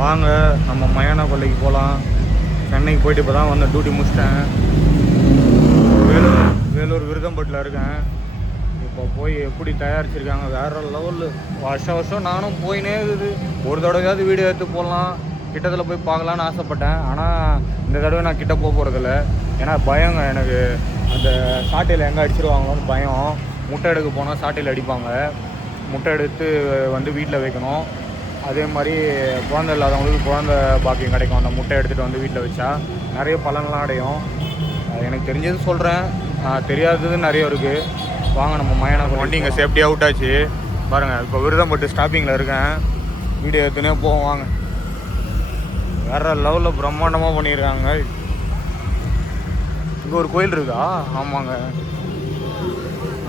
வாங்க நம்ம மயான கொள்ளைக்கு போகலாம் சென்னைக்கு போயிட்டு இப்போ தான் வந்தேன் டியூட்டி முடிச்சிட்டேன். வேலூர் வேலூர் விருதம்பட்டில் இருக்கேன். இப்போ போய் எப்படி தயாரிச்சிருக்காங்க வேற லெவலில். வருஷம் வருஷம் நானும் போயினே இருக்குது. ஒரு தடவையாவது வீடியோ எடுத்து போடலாம். கிட்டத்தில் போய் பார்க்கலான்னு ஆசைப்பட்டேன். ஆனால் இந்த தடவை நான் கிட்ட போக போகிறதில்ல ஏன்னா பயங்க எனக்கு. அந்த சாட்டையில் எங்கே அடிச்சிருவாங்களோன்னு பயம். முட்டை எடுக்க போனால் சாட்டையில் அடிப்பாங்க. முட்டை எடுத்து வந்து வீட்டில் வைக்கணும். அதே மாதிரி குழந்தை இல்லாதவங்களுக்கு குழந்தை பாக்கியம் கிடைக்கும். அந்த முட்டை எடுத்துகிட்டு வந்து வீட்டில் வச்சா நிறைய பலன்லாம் அடையும். எனக்கு தெரிஞ்சது சொல்கிறேன் தெரியாதது நிறைய இருக்குது வாங்க நம்ம மயான வண்டி இங்கே சேஃப்டி அவுட் ஆச்சு பாருங்கள் இப்போ விருதம்பட்டு ஸ்டாப்பிங்கில் இருக்கேன். வீடியோ எடுத்துனே போவோம் வாங்க. வேற லெவலில் பிரம்மாண்டமாக பண்ணியிருக்காங்க. இங்கே ஒரு கோயில் இருக்கா? ஆமாங்க.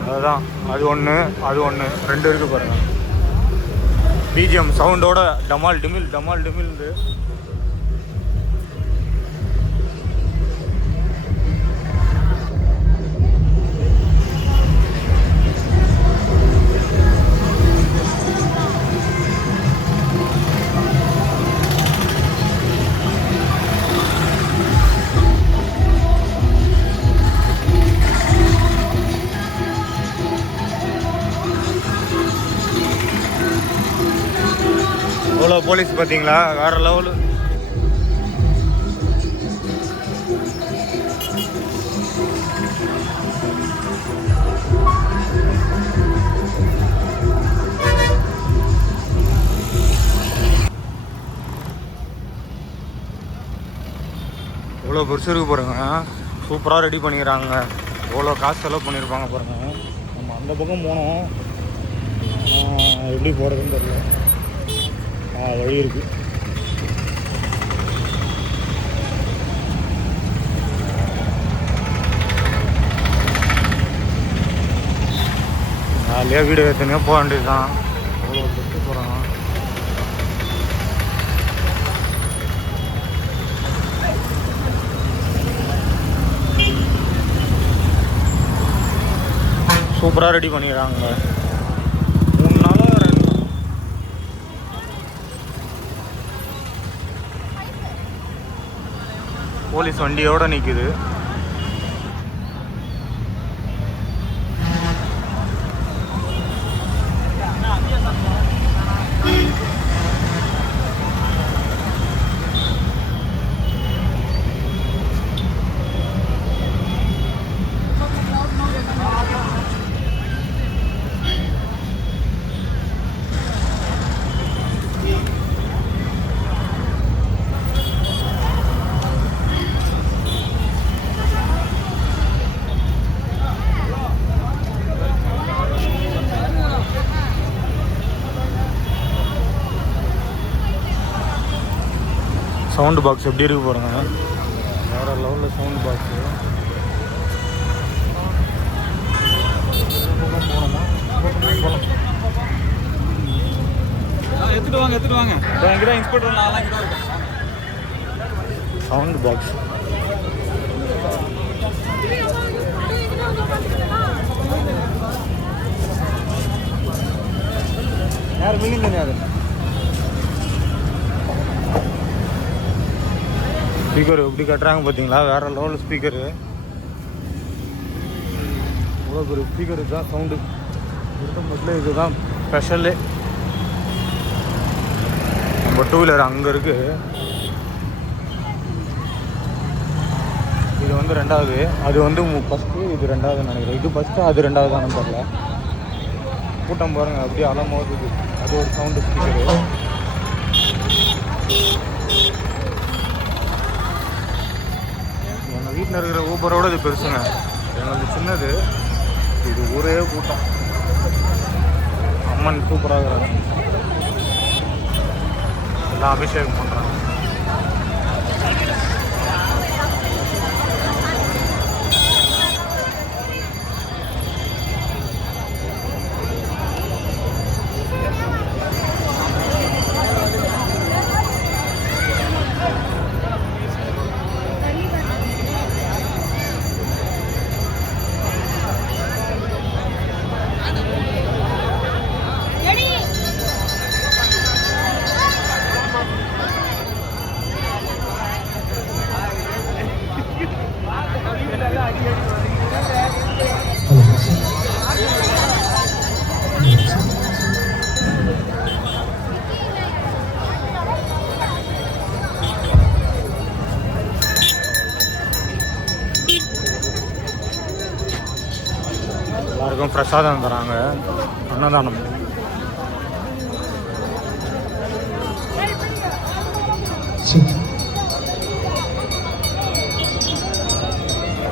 அதுதான் அது ஒன்று அது ஒன்று ரெண்டு இருக்கு பாருங்க. பிஜிஎம் சவுண்டோட டமால் டிமில் டமால் டிமில் போலீஸ் பார்த்தீங்களா? வேற லெவலு எவ்வளோ பெருசு இருக்கு பாருங்க. சூப்பராக ரெடி பண்ணிக்கிறாங்க. எவ்வளோ காசு செலவு பண்ணியிருப்பாங்க பாருங்கள் நம்ம அந்த பக்கம் போனோம். எப்படி போகிறதுன்னு தெரியல. வழி இருக்கு. ஜாலியாக வீடு எடுத்துனே போக வேண்டியது தான் அவ்வளோ பெற்று போகிறான் சூப்பராக ரெடி பண்ணிடுறாங்க. போலீஸ் வண்டியோடு நிற்குது சவுண்டு பாக்ஸ் எப்படி இருக்கு பாருங்க. வேற லெவலில் சவுண்ட் பாக்ஸ் எடுத்துட்டு வாங்க எடுத்துட்டு வாங்க என்கிட்ட இன்ஸ்பெக்டர் இருக்கேன். சவுண்ட் பாக்ஸ் யார் மில்லிங்க யாரு ஸ்பீக்கர் எப்படி கட்டுறாங்க பார்த்தீங்களா? வேற லெவலில் ஸ்பீக்கரு இவ்வளோ பெரிய ஸ்பீக்கர் இதுதான் சவுண்டு மட்டும் இதுதான் ஸ்பெஷலு நம்ம டூ வீலர் அங்கே இருக்கு. இது வந்து ரெண்டாவது. அது வந்து ஃபஸ்ட்டு இது ரெண்டாவது நினைக்கிறேன். இது ஃபஸ்ட்டு அது ரெண்டாவது தான் பரல கூட்டம் பாருங்க அப்படியே அலமோது அது ஒரு சவுண்டு ஸ்பீக்கரு எங்கள் இருக்கிற ஊபரோட இது பெருசுங்க. எங்களுக்கு சின்னது. இது ஒரே கூட்டம். அம்மன் சூப்பராக இருக்கிறாங்க. எல்லாம் அபிஷேகம் பிரசாதம் தராங்க. அன்னதானம்.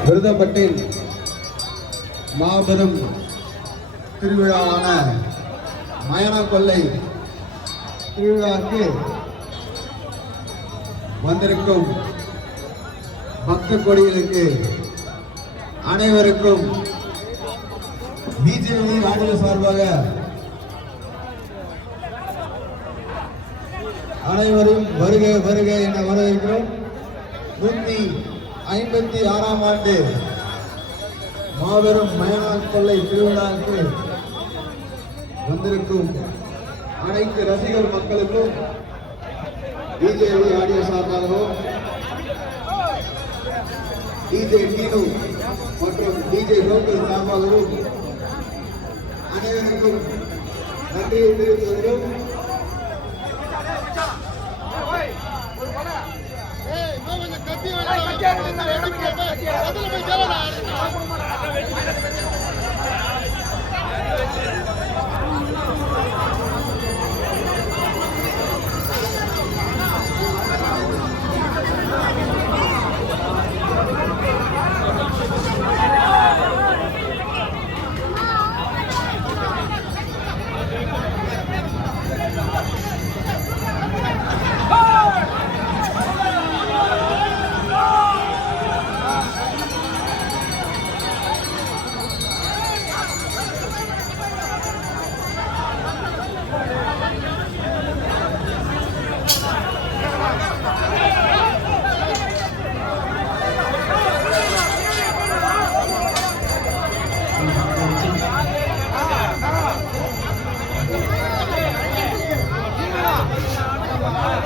விருதப்பட்டில் மாபெரும் திருவிழாவான மயனக்கொல்லை கொள்ளை திருவிழாவுக்கு வந்திருக்கும் பக்த கொடிகளுக்கு அனைவருக்கும் பிஜேபி மாநில சார்பாக அனைவரும் வருக வருக என வரவேற்கிறோம். நூத்தி ஐம்பத்தி ஆறாம் ஆண்டு மாபெரும் மயனார் கொள்ளை திருவிழாவுக்கு வந்திருக்கும் அனைத்து ரசிகர் மக்களுக்கும் பிஜேபி ஆடியோ சார்பாகவும் டிஜே டீனு மற்றும் டிஜே லோக்கல் சார்பாகவும் அனைவருக்கும் நன்றியை தெரிவித்துள்ளோம் அண்ணனை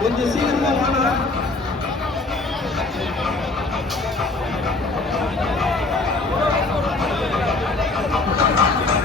கொஞ்சம் சீக்கிரமா வாங்க விபி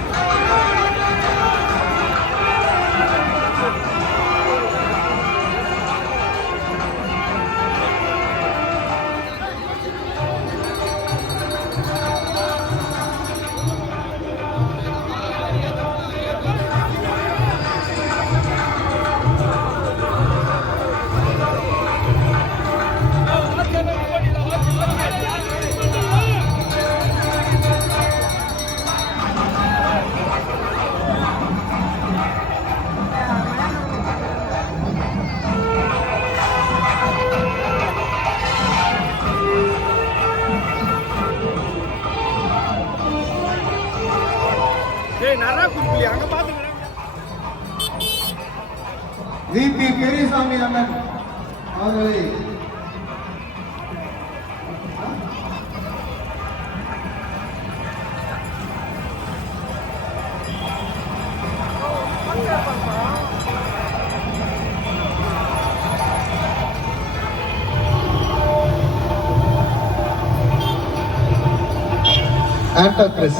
Antocris.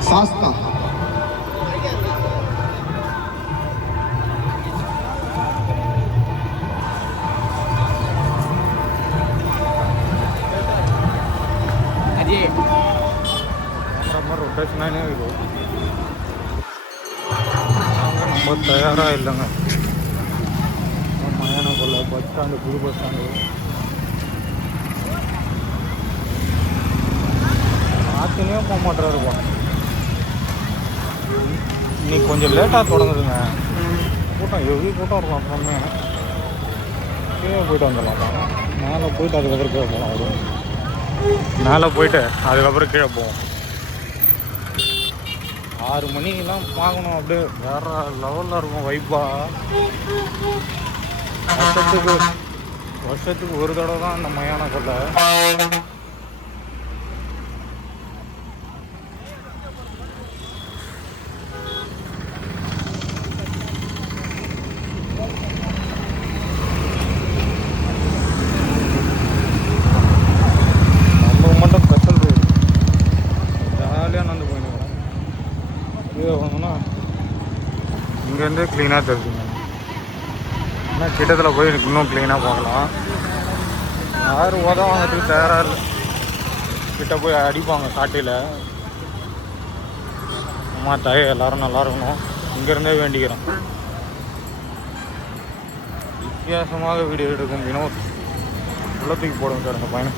Sasta. ரொட்டேஷனானே இருக்கும் ரொம்ப தயாராக இல்லைங்க பஸ் ஸ்டாண்டு புது பஸ் ஸ்டாண்டு. பார்த்துனே போக மாட்டாருப்பா இன்னைக்கு கொஞ்சம் லேட்டாக தொடங்குதுங்க. கூட்டம் எவ்வளோ கூட்டம் இருக்கும் அப்புறமே. கீழே போயிட்டு வந்துடலாம். மேலே போயிட்டு அதுக்கப்புறம் கீழே போகலாம் ஒரு மேலே போயிட்டு அதுக்கப்புறம் கீழே போவோம். ஆறு மணிக்கெல்லாம் பார்க்கணும் அப்படியே வேற லெவலில் இருக்கும் வைப்பா வருஷத்துக்கு வருஷத்துக்கு ஒரு தடவை தான் அந்த மயான கொள்ள இங்கேருந்து மட்டும் ஸ்பெஷல் ஜாலியாக நடந்து க்ளீனாக தெரிஞ்சுங்க ஆனால் கிட்டத்தில் போய் எனக்கு இன்னும் க்ளீனாக பார்க்கலாம். யாரும் உதவ வாங்கிறதுக்கு தயாராக இல்லை. கிட்ட போய் அடிப்பாங்க சாட்டையில். அம்மா தாய் எல்லோரும் நல்லா இருக்கணும். இங்கேருந்தே வேண்டிக்கிறோம். வித்தியாசமாக வீடியோ எடுக்கும் வினோத். உள்ள தூக்கி போடுங்க சார் அந்த பையனை.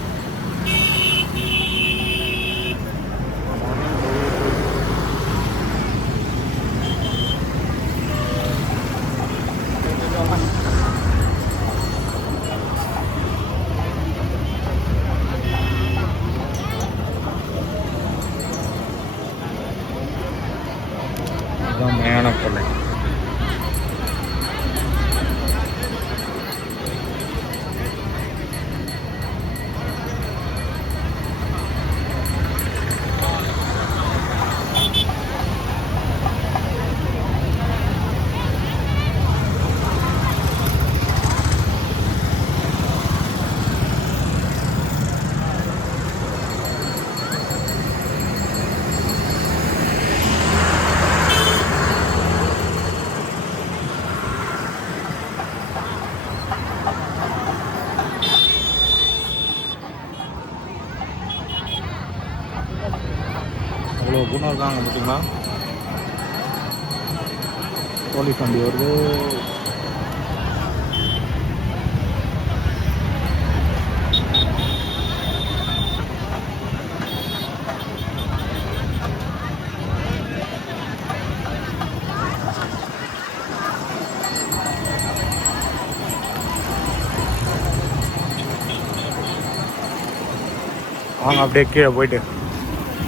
வாங்க அப்படியே கீழே போயிட்டு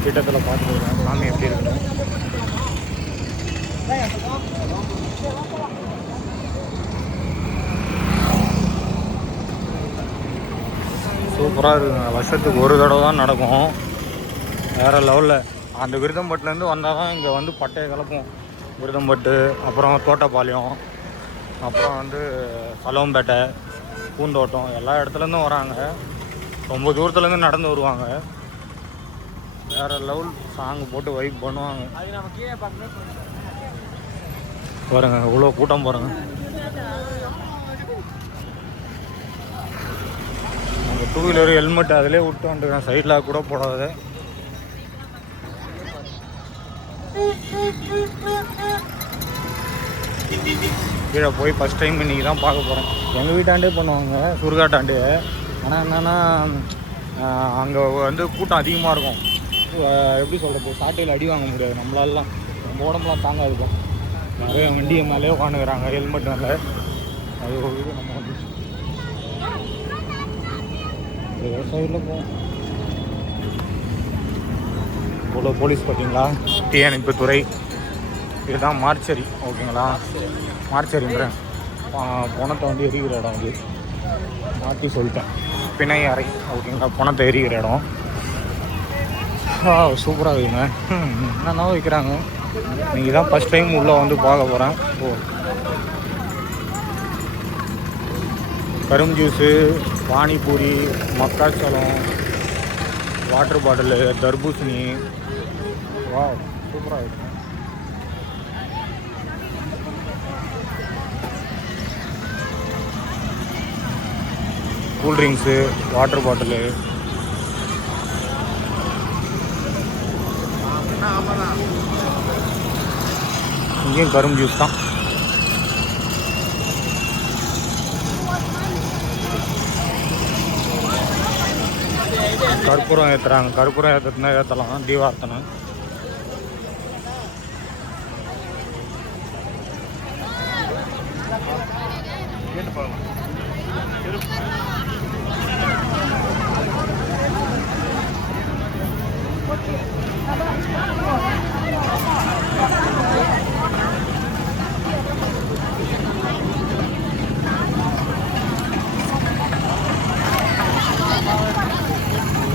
திட்டத்தில் பார்த்துட்டு சாமி எப்படி இருக்கு சூப்பராக இருக்குங்க வருஷத்துக்கு ஒரு தடவை தான் நடக்கும். வேறு லெவலில். அந்த விருதம்பட்டுலேருந்து வந்தால் தான் இங்கே வந்து பட்டையை கலப்போம். விருதம்பட்டு அப்புறம் தோட்டப்பாளையம் அப்புறம் வந்து சலவம்பேட்டை பூந்தோட்டம் எல்லா இடத்துலேருந்தும் வராங்க. ரொம்ப தூரத்துலேருந்து நடந்து வருவாங்க. வேற லெவல் சாங் போட்டு வைப் பண்ணுவாங்க. பாருங்க இவ்வளோ கூட்டம் பாருங்க. அந்த டூ வீலர் ஹெல்மெட் அதிலே விட்டு வந்துருக்கேன். சைடில் கூட போடாத. கீழே போய் ஃபஸ்ட் டைம் இன்றைக்கி தான் பார்க்க போகிறேன் எங்கள் வீட்டாண்டே பண்ணுவாங்க சுருகாட்டாண்டே ஆனால் என்னென்னா அங்கே வந்து கூட்டம் அதிகமாக இருக்கும். எப்படி சொல்கிறது சாட்டையில் அடி வாங்க முடியாது. நம்மளாலாம் நம்ம உடம்புலாம் தாங்க இருக்கும் நிறைய வண்டியை மேலே உட்காந்துக்கிறாங்க ஹெல்மெட் மேலே. அது ஒரு இது நம்ம வந்து. சைடில் போவோம். இவ்வளோ போலீஸ் பார்த்தீங்களா? தீயணைப்புத்துறை இதுதான் மார்ச்சரி ஓகேங்களா? மார்ச்சரின்றேன். பணத்தை வந்து எரிகிற இடம் வந்து மாற்றி சொல்லிட்டேன். பிணை அறை. ஓகேங்களா? பணத்தை எரிக்கிற இடம். ஆ சூப்பராக இருக்குங்க என்னென்னா வைக்கிறாங்க? நீங்கள் தான் ஃபஸ்ட் டைம் உள்ளே வந்து பார்க்க போகிறேன் ஓ. கரும் ஜூஸு பானிபூரி மக்காச்சோளம் வாட்டர் பாட்டிலு தர்பூசணி. வா சூப்பராக இருக்கு. Cool drinks water bottle. இங்கேயும் கரும் ஜூஸ் தான். கற்பூரம் ஏற்றுறாங்க கற்பூரம் ஏற்றுறதுனா ஏற்றலாம் தீபார்த்தனை.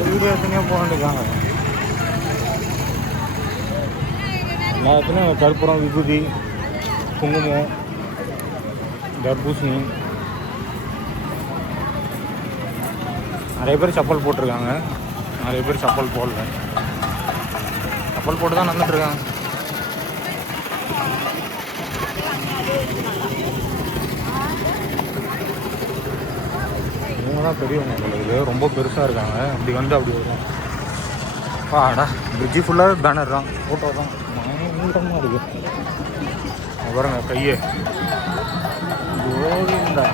வீடியோ எத்தனையோ போக வேண்டியிருக்காங்க எல்லா இடத்துலையும் கற்பூரம் விபூதி குங்குமம் தர்பூசணி. நிறைய பேர் சப்பல் போட்டிருக்காங்க. நிறைய பேர் சப்பல் போடல. செப்பல் போட்டு தான் நடந்துட்டுருக்காங்க. இவங்க தான் பெரியவங்க உங்களுக்கு ரொம்ப பெருசாக இருக்காங்க. அப்படி வந்து அப்படி வரும். ஆடா பிரிட்ஜி ஃபுல்லாக பேனர் தான் ஃபோட்டோ தான். நீளமாக இருக்கு. பாருங்க கையே. Govinda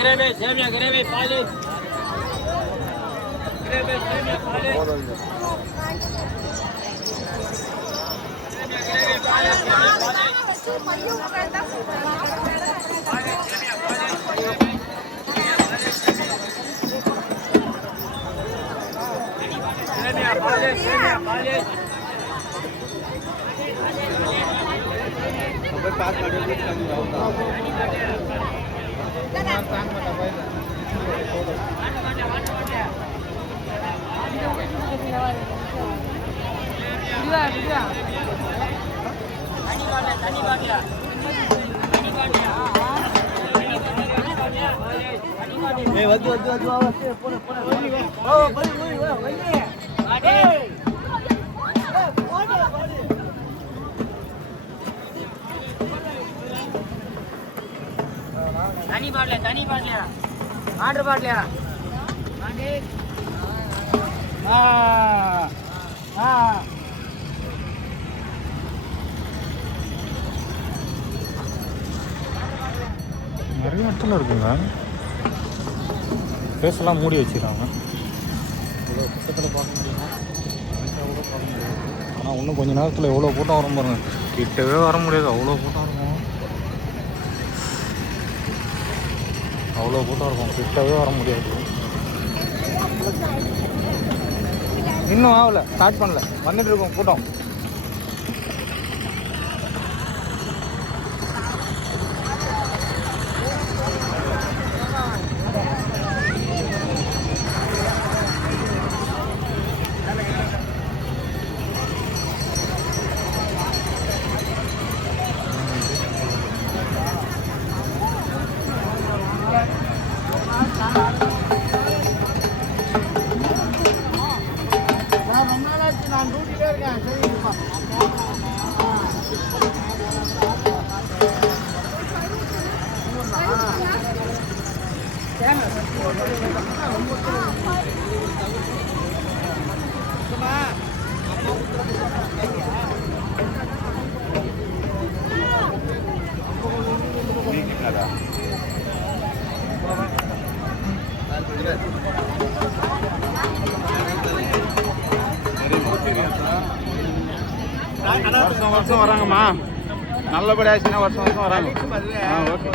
greve, semia greve, pali. Greve, semia pali. Semia greve, pali, semia pali. Semia pali. Semia pali, semia pali. આપણે પાંચ વાગે வா போடு போடு ஓ போய் தனி பாட்டில தனி பாட்டியா வாட்டர் ஆ ஆ. நிறைய இடத்துல இருக்குங்க. ஃபேஸெல்லாம் மூடி வச்சுருக்காங்க இவ்வளோ பக்கத்தில் பார்க்க முடியுமா? பார்க்க முடியாது. ஆனால் இன்னும் கொஞ்ச நேரத்தில் எவ்வளோ கூட்டம் வரும் பாருங்க. கிட்டவே வர முடியாது. அவ்வளோ கூட்டம் அவ்வளோ கூட்டம் இருக்கும். கிட்டவே வர முடியாது. இன்னும் ஆகலை. ஸ்டார்ட் பண்ணல. வந்துட்டு இருக்கோம் கூட்டம். வருஷம் வருஷம் வராங்கம்மா நல்லபடி ஆச்சுன்னா வருஷம் வருஷம் வராங்க ஆ ஓகே